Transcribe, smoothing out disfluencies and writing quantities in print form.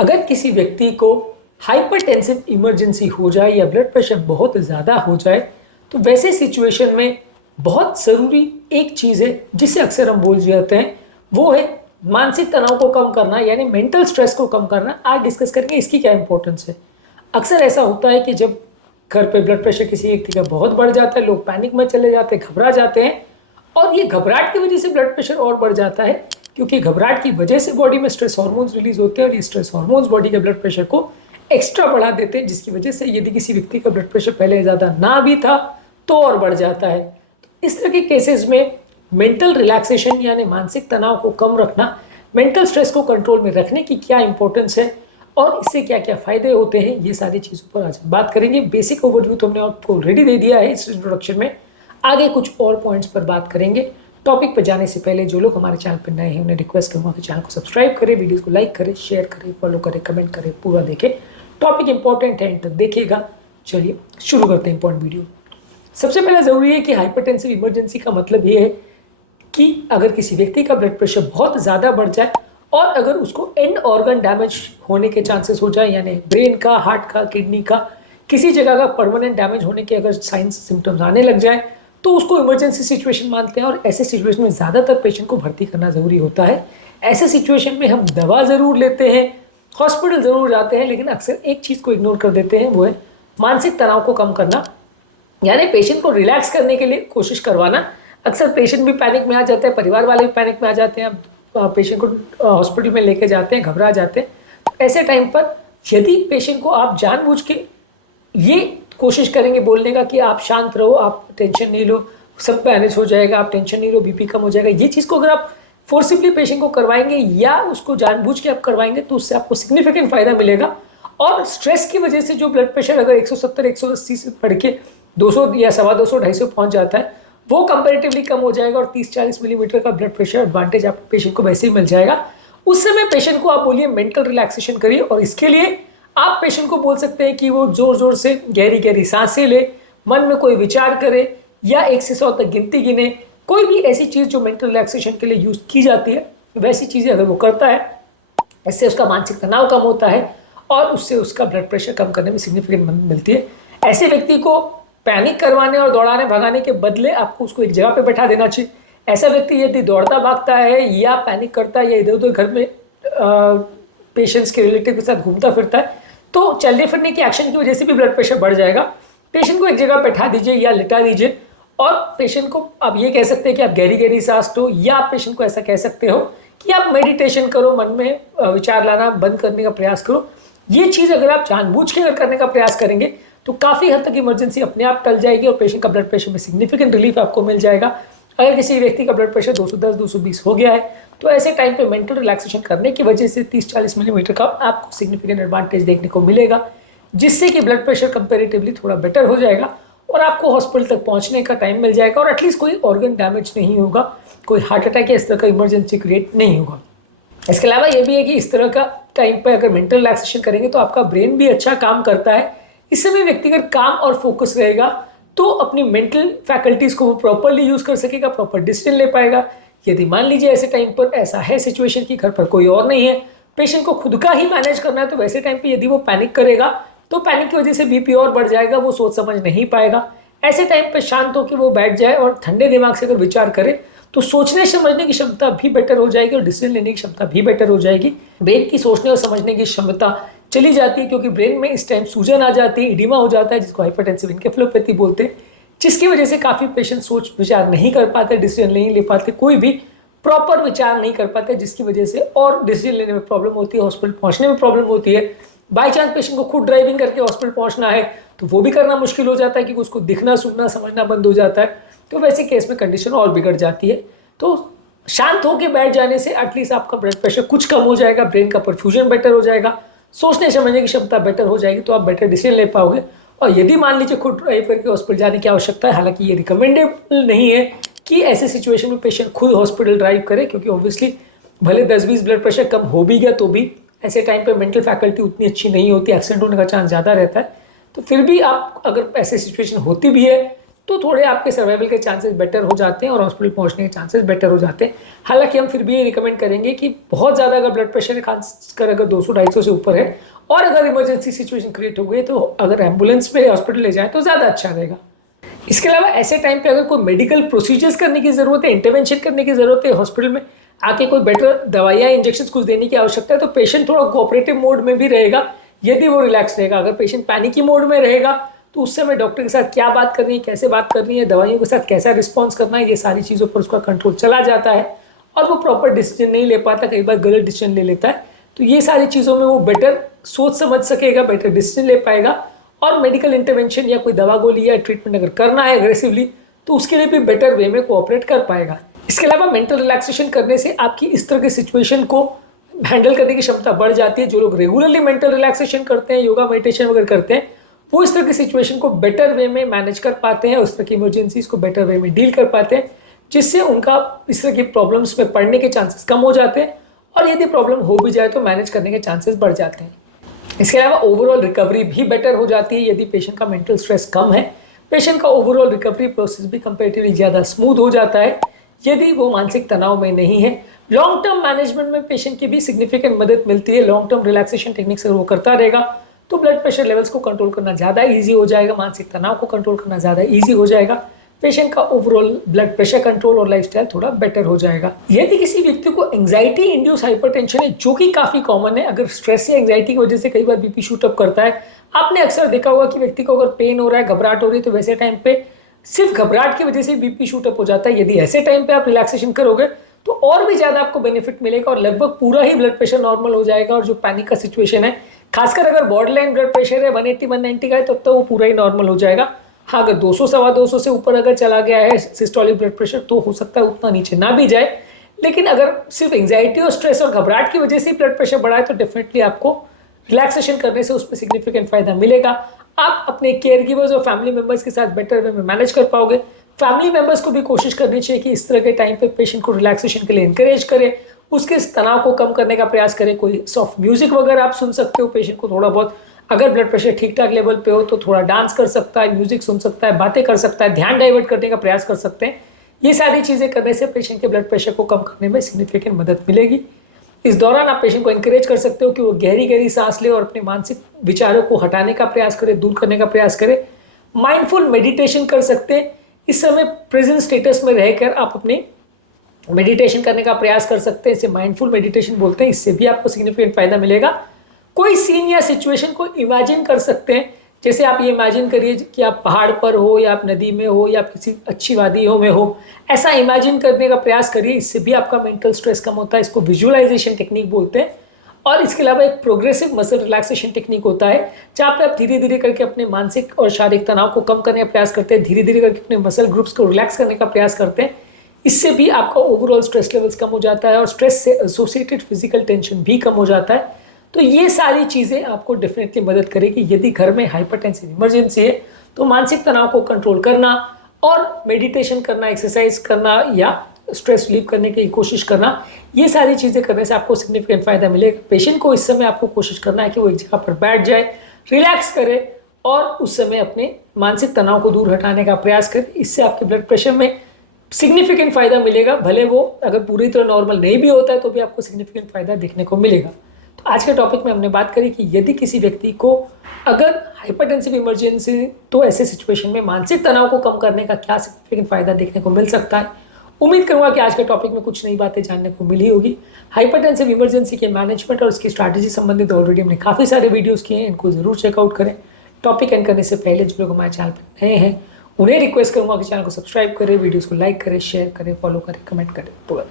अगर किसी व्यक्ति को हाइपरटेंसिव इमरजेंसी हो जाए या ब्लड प्रेशर बहुत ज़्यादा हो जाए तो वैसे सिचुएशन में बहुत ज़रूरी एक चीज़ है जिसे अक्सर हम भूल जाते हैं, वो है मानसिक तनाव को कम करना, यानी मेंटल स्ट्रेस को कम करना। आज डिस्कस करेंगे इसकी क्या इंपॉर्टेंस है। अक्सर ऐसा होता है कि जब घर पे ब्लड प्रेशर किसी व्यक्ति का बहुत बढ़ जाता है, लोग पैनिक में चले जाते हैं, घबरा जाते हैं, और ये घबराहट की वजह से ब्लड प्रेशर और बढ़ जाता है, क्योंकि घबराहट की वजह से बॉडी में स्ट्रेस हार्मोन्स रिलीज होते हैं और ये स्ट्रेस हार्मोन्स बॉडी के ब्लड प्रेशर को एक्स्ट्रा बढ़ा देते हैं, जिसकी वजह से यदि किसी व्यक्ति का ब्लड प्रेशर पहले ज़्यादा ना भी था तो और बढ़ जाता है। तो इस तरह के केसेस में मेंटल रिलैक्सेशन यानी मानसिक तनाव को कम रखना, मेंटल स्ट्रेस को कंट्रोल में रखने की क्या इंपॉर्टेंस है और इससे क्या क्या फ़ायदे होते हैं, ये सारी चीज़ों पर आज हम बात करेंगे। बेसिक ओवरव्यू तो हमने आपको ऑलरेडी दे दिया है इस इंट्रोडक्शन में, आगे कुछ और पॉइंट्स पर बात करेंगे। टॉपिक पर जाने से पहले जो लोग हमारे चैनल पर नए हैं उन्हें रिक्वेस्ट करूँगा कि चैनल को सब्सक्राइब करें, वीडियोस को लाइक करें, शेयर करें, फॉलो करें, कमेंट करें, पूरा देखें। टॉपिक इंपॉर्टेंट है, एंड तक देखिएगा। चलिए शुरू करते हैं इंपॉर्टेंट वीडियो। सबसे पहले ज़रूरी है कि हाइपरटेंसिव इमरजेंसी का मतलब ये है कि अगर किसी व्यक्ति का ब्लड प्रेशर बहुत ज़्यादा बढ़ जाए और अगर उसको एंड ऑर्गन डैमेज होने के चांसेस हो जाए, यानी ब्रेन का, हार्ट का, किडनी का, किसी जगह का परमानेंट डैमेज होने के अगर साइंस सिम्टम्स आने लग जाए तो उसको इमरजेंसी सिचुएशन मानते हैं। और ऐसे सिचुएशन में ज़्यादातर पेशेंट को भर्ती करना ज़रूरी होता है। ऐसे सिचुएशन में हम दवा ज़रूर लेते हैं, हॉस्पिटल ज़रूर जाते हैं, लेकिन अक्सर एक चीज़ को इग्नोर कर देते हैं, वो है मानसिक तनाव को कम करना, यानी पेशेंट को रिलैक्स करने के लिए कोशिश करवाना। अक्सर पेशेंट भी पैनिक में आ जाते हैं, परिवार वाले भी पैनिक में आ जाते हैं, पेशेंट को हॉस्पिटल में लेके जाते हैं, घबरा जाते हैं। तो ऐसे टाइम पर यदि पेशेंट को आप जानबूझ के ये कोशिश करेंगे बोलने का कि आप शांत रहो, आप टेंशन नहीं लो, सब मैनेज हो जाएगा, आप टेंशन नहीं लो, बीपी कम हो जाएगा, ये चीज़ को अगर आप फोर्सिबली पेशेंट को करवाएंगे या उसको जानबूझ के आप करवाएंगे तो उससे आपको सिग्निफिकेंट फायदा मिलेगा। और स्ट्रेस की वजह से जो ब्लड प्रेशर अगर 170 180 से बढ़ के 200 या 250 250 पहुंच जाता है, वो कंपेरेटिवली कम हो जाएगा और 30-40 मिलीमीटर का ब्लड प्रेशर एडवांटेज आप पेशेंट को वैसे ही मिल जाएगा। उस समय पेशेंट को आप बोलिए मेंटल रिलैक्सेशन करिए, और इसके लिए आप पेशेंट को बोल सकते हैं कि वो जोर जोर से गहरी गहरी सांसें ले, मन में कोई विचार करे या 1 से 100 तक गिनती गिने। कोई भी ऐसी चीज़ जो मेंटल रिलैक्सेशन के लिए यूज़ की जाती है, वैसी चीज़ें अगर वो करता है, इससे उसका मानसिक तनाव कम होता है और उससे उसका ब्लड प्रेशर कम करने में सिग्निफिकेंट मदद मिलती है। ऐसे व्यक्ति को पैनिक करवाने और दौड़ाने भगाने के बदले आपको उसको एक जगह पे बैठा देना चाहिए। ऐसा व्यक्ति यदि दौड़ता भागता है या पैनिक करता है या इधर उधर घर में पेशेंट्स के रिलेटिव के साथ घूमता फिरता है, तो चलने फिरने की एक्शन की वजह से भी ब्लड प्रेशर बढ़ जाएगा। पेशेंट को एक जगह बैठा दीजिए या लिटा दीजिए, और पेशेंट को आप ये कह सकते हैं कि आप गहरी गहरी सांस लो, या आप पेशेंट को ऐसा कह सकते हो कि आप मेडिटेशन करो, मन में विचार लाना बंद करने का प्रयास करो। ये चीज़ अगर आप जानबूझ के करने का प्रयास करेंगे तो काफ़ी हद तक इमरजेंसी अपने आप टल जाएगी और पेशेंट का ब्लड प्रेशर में सिग्निफिकेंट रिलीफ आपको मिल जाएगा। अगर किसी व्यक्ति का ब्लड प्रेशर 210 220 हो गया है तो ऐसे टाइम पे मेंटल रिलैक्सेशन करने की वजह से 30-40 मिलीमीटर का आपको सिग्निफिकेंट एडवांटेज देखने को मिलेगा, जिससे कि ब्लड प्रेशर कंपेरेटिवली थोड़ा बेटर हो जाएगा और आपको हॉस्पिटल तक पहुंचने का टाइम मिल जाएगा, और एटलीस्ट कोई ऑर्गन डैमेज नहीं होगा, कोई हार्ट अटैक या इस तरह का इमरजेंसी क्रिएट नहीं होगा। इसके अलावा ये भी है कि इस तरह का टाइम पर अगर मेंटल रिलैक्सेशन करेंगे तो आपका ब्रेन भी अच्छा काम करता है। इस समय व्यक्तिगत काम और फोकस रहेगा तो अपनी मेंटल फैकल्टीज को वो प्रॉपरली यूज कर सकेगा, प्रॉपर डिसीजन ले पाएगा। यदि मान लीजिए ऐसे टाइम पर ऐसा है सिचुएशन कि घर पर कोई और नहीं है, पेशेंट को खुद का ही मैनेज करना है, तो वैसे टाइम पे यदि वो पैनिक करेगा तो पैनिक की वजह से बीपी और बढ़ जाएगा, वो सोच समझ नहीं पाएगा। ऐसे टाइम पे शांत होकर वो बैठ जाए और ठंडे दिमाग से अगर विचार करे तो सोचने समझने की क्षमता भी बेटर हो जाएगी और डिसीजन लेने की क्षमता भी बेटर हो जाएगी। ब्रेन की सोचने और समझने की क्षमता चली जाती है, क्योंकि ब्रेन में इस टाइम सूजन आ जाती है, इडिमा हो जाता है, जिसको हाइपरटेंसिव एन्केफेलोपैथी बोलते हैं, जिसकी वजह से काफ़ी पेशेंट सोच विचार नहीं कर पाते, डिसीजन नहीं ले पाते, कोई भी प्रॉपर विचार नहीं कर पाते, जिसकी वजह से और डिसीजन लेने में प्रॉब्लम होती है, हॉस्पिटल पहुंचने में प्रॉब्लम होती है। बाई चांस पेशेंट को खुद ड्राइविंग करके हॉस्पिटल पहुंचना है तो वो भी करना मुश्किल हो जाता है, क्योंकि उसको दिखना सुनना समझना बंद हो जाता है। तो वैसे केस में कंडीशन और बिगड़ जाती है। तो शांत होकर बैठ जाने से एटलीस्ट आपका ब्लड प्रेशर कुछ कम हो जाएगा, ब्रेन का परफ्यूजन बेटर हो जाएगा, सोचने समझने की क्षमता बेटर हो जाएगी, तो आप बेटर डिसीजन ले पाओगे। और यदि मान लीजिए खुद ड्राइव करके हॉस्पिटल जाने की आवश्यकता है, हालांकि ये रिकमेंडेबल नहीं है कि ऐसे सिचुएशन में पेशेंट खुद हॉस्पिटल ड्राइव करे, क्योंकि ऑब्वियसली भले 10-20 ब्लड प्रेशर कम हो भी गया तो भी ऐसे टाइम पे मेंटल फैकल्टी उतनी अच्छी नहीं होती, एक्सीडेंट होने का चांस ज़्यादा रहता है। तो फिर भी आप अगर ऐसे सिचुएशन होती भी है तो थोड़े आपके सर्वाइवल के चांसेस बेटर हो जाते हैं और हॉस्पिटल पहुंचने के चांसेस बेटर हो जाते हैं। हालांकि हम फिर भी ये रिकमेंड करेंगे कि बहुत ज़्यादा अगर ब्लड प्रेशर है, खासकर अगर 200-250 से ऊपर है और अगर इमरजेंसी सिचुएशन क्रिएट हो गई, तो अगर एम्बुलेंस में हॉस्पिटल ले जाए तो ज़्यादा अच्छा रहेगा। इसके अलावा ऐसे टाइम पे अगर कोई मेडिकल प्रोसीजर्स करने की ज़रूरत है, इंटरवेंशन करने की ज़रूरत है, हॉस्पिटल में आके कोई बेटर दवाइयाँ, इंजेक्शन कुछ देने की आवश्यकता है, तो पेशेंट थोड़ा कोऑपरेटिव मोड में भी रहेगा यदि वो रिलैक्स रहेगा। अगर पेशेंट पैनिकी मोड में रहेगा तो उस समय डॉक्टर के साथ क्या बात करनी है, कैसे बात करनी है, दवाइयों के साथ कैसा रिस्पॉन्स करना है, ये सारी चीज़ों पर उसका कंट्रोल चला जाता है और वो प्रॉपर डिसीजन नहीं ले पाता, कई बार गलत डिसीजन ले लेता है। तो ये सारी चीज़ों में वो बेटर सोच समझ सकेगा, बेटर डिसीजन ले पाएगा और मेडिकल इंटरवेंशन या कोई दवा गोली या ट्रीटमेंट अगर करना है एग्रेसिवली, तो उसके लिए भी बेटर वे में कोऑपरेट कर पाएगा। इसके अलावा मेंटल रिलैक्सेशन करने से आपकी इस तरह की सिचुएशन को हैंडल करने की क्षमता बढ़ जाती है। जो लोग रेगुलरली मेंटल रिलैक्सेशन करते हैं, योगा मेडिटेशन वगैरह करते हैं, वो इस तरह की सिचुएशन को बेटर वे में मैनेज कर पाते हैं, उस तरह की इमरजेंसीज को बेटर वे में डील कर पाते हैं, जिससे उनका इस तरह की प्रॉब्लम्स में पड़ने के चांसेस कम हो जाते हैं और यदि प्रॉब्लम हो भी जाए तो मैनेज करने के चांसेस बढ़ जाते हैं। इसके अलावा ओवरऑल रिकवरी भी बेटर हो जाती है यदि पेशेंट का मेंटल स्ट्रेस कम है। पेशेंट का ओवरऑल रिकवरी प्रोसेस भी कंपेरेटिवली ज़्यादा स्मूथ हो जाता है यदि वो मानसिक तनाव में नहीं है। लॉन्ग टर्म मैनेजमेंट में पेशेंट की भी सिग्निफिकेंट मदद मिलती है। लॉन्ग टर्म रिलैक्सेशन टेक्निक्स अगर वो करता रहेगा तो ब्लड प्रेशर लेवल्स को कंट्रोल करना ज़्यादा ईजी हो जाएगा, मानसिक तनाव को कंट्रोल करना ज़्यादा ईजी हो जाएगा, पेशेंट का ओवरऑल ब्लड प्रेशर कंट्रोल और लाइफस्टाइल थोड़ा बेटर हो जाएगा। यदि किसी व्यक्ति को एंजाइटी इंड्यूस हाइपरटेंशन है, जो कि काफ़ी कॉमन है, अगर स्ट्रेस या एंजाइटी की वजह से कई बार बीपी शूट अप करता है, आपने अक्सर देखा होगा कि व्यक्ति को अगर पेन हो रहा है, घबराहट हो रही है, तो वैसे टाइम पे सिर्फ घबराहट की वजह से बीपी शूट अप हो जाता है। यदि ऐसे टाइम पे आप रिलैक्सेशन करोगे तो और भी ज़्यादा आपको बेनिफिट मिलेगा और लगभग पूरा ही ब्लड प्रेशर नॉर्मल हो जाएगा। और जो पैनिक का सिचुएशन है, खासकर अगर बॉर्डरलाइन ब्लड प्रेशर है 180-190 का है, तब तो वो पूरा ही नॉर्मल हो जाएगा। हाँ, अगर 200-250 से ऊपर अगर चला गया है सिस्टोलिक ब्लड प्रेशर, तो हो सकता है उतना नीचे ना भी जाए। लेकिन अगर सिर्फ एंजाइटी और स्ट्रेस और घबराहट की वजह से ब्लड प्रेशर बढ़ा है, तो डेफिनेटली आपको रिलैक्सेशन करने से उस पर सिग्निफिकेंट फायदा मिलेगा। आप अपने केयर गिवर्स और फैमिली मेंबर्स के साथ बेटर वे में मैनेज कर पाओगे। फैमिली मेंबर्स को भी कोशिश करनी चाहिए कि इस तरह के टाइम पे पेशेंट को रिलैक्सेशन के लिए इंकरेज करें, उसके तनाव को कम करने का प्रयास करें। कोई सॉफ्ट म्यूजिक वगैरह आप सुन सकते हो पेशेंट को थोड़ा बहुत, अगर ब्लड प्रेशर ठीक ठाक लेवल पे हो तो थोड़ा डांस कर सकता है, म्यूजिक सुन सकता है, बातें कर सकता है, ध्यान डाइवर्ट करने का प्रयास कर सकते हैं। ये सारी चीज़ें करने से पेशेंट के ब्लड प्रेशर को कम करने में सिग्निफिकेंट मदद मिलेगी। इस दौरान आप पेशेंट को इंकरेज कर सकते हो कि वो गहरी गहरी सांस ले और अपने मानसिक विचारों को हटाने का प्रयास करे, दूर करने का प्रयास करे। माइंडफुल मेडिटेशन कर सकते हैं। इस समय प्रेजेंट स्टेटस में रहकर आप अपने मेडिटेशन करने का प्रयास कर सकते हैं, इसे माइंडफुल मेडिटेशन बोलते हैं। इससे भी आपको सिग्निफिकेंट फायदा मिलेगा। कोई सीन या सिचुएशन को इमेजिन कर सकते हैं, जैसे आप ये इमेजिन करिए कि आप पहाड़ पर हो या आप नदी में हो या आप किसी अच्छी वादियों में हो, ऐसा इमेजिन करने का प्रयास करिए। इससे भी आपका मेंटल स्ट्रेस कम होता है। इसको विजुअलाइजेशन टेक्निक बोलते हैं। और इसके अलावा एक प्रोग्रेसिव मसल रिलैक्सेशन टेक्निक होता है, जहाँ पे आप धीरे धीरे करके अपने मानसिक और शारीरिक तनाव को कम करने का प्रयास करते हैं, धीरे धीरे करके अपने मसल ग्रुप्स को रिलैक्स करने का प्रयास करते हैं। इससे भी आपका ओवरऑल स्ट्रेस लेवल्स कम हो जाता है और स्ट्रेस से एसोसिएटेड फिजिकल टेंशन भी कम हो जाता है। तो ये सारी चीज़ें आपको डेफिनेटली मदद करेगी। यदि घर में हाइपरटेंसिव इमरजेंसी है तो मानसिक तनाव को कंट्रोल करना और मेडिटेशन करना, एक्सरसाइज करना या स्ट्रेस रिलीव करने की कोशिश करना, ये सारी चीज़ें करने से आपको सिग्निफिकेंट फायदा मिलेगा। पेशेंट को इस समय आपको कोशिश करना है कि वो एक जगह पर बैठ जाए, रिलैक्स करे और उस समय अपने मानसिक तनाव को दूर हटाने का प्रयास करे। इससे आपके ब्लड प्रेशर में सिग्निफिकेंट फायदा मिलेगा। भले वो अगर पूरी तरह नॉर्मल नहीं भी होता है तो भी आपको सिग्निफिकेंट फायदा देखने को मिलेगा। तो आज के टॉपिक में हमने बात करी कि यदि किसी व्यक्ति को अगर हाइपरटेंसिव इमरजेंसी, तो ऐसे सिचुएशन में मानसिक तनाव को कम करने का क्या सिग्निफिकेंट फायदा देखने को मिल सकता है। उम्मीद करूंगा कि आज के टॉपिक में कुछ नई बातें जानने को मिली होगी। हाइपरटेंसिव इमरजेंसी के मैनेजमेंट और इसकी स्ट्रैटेजी संबंधित ऑलरेडी हमने काफ़ी सारे वीडियोस किए हैं, इनको जरूर चेकआउट करें। टॉपिक एंड करने से पहले जो लोग हमारे चैनल पर नए हैं उन्हें रिक्वेस्ट करूंगा कि चैनल को सब्सक्राइब करें, वीडियोस को लाइक करें, शेयर करें, फॉलो करें, कमेंट करें। तो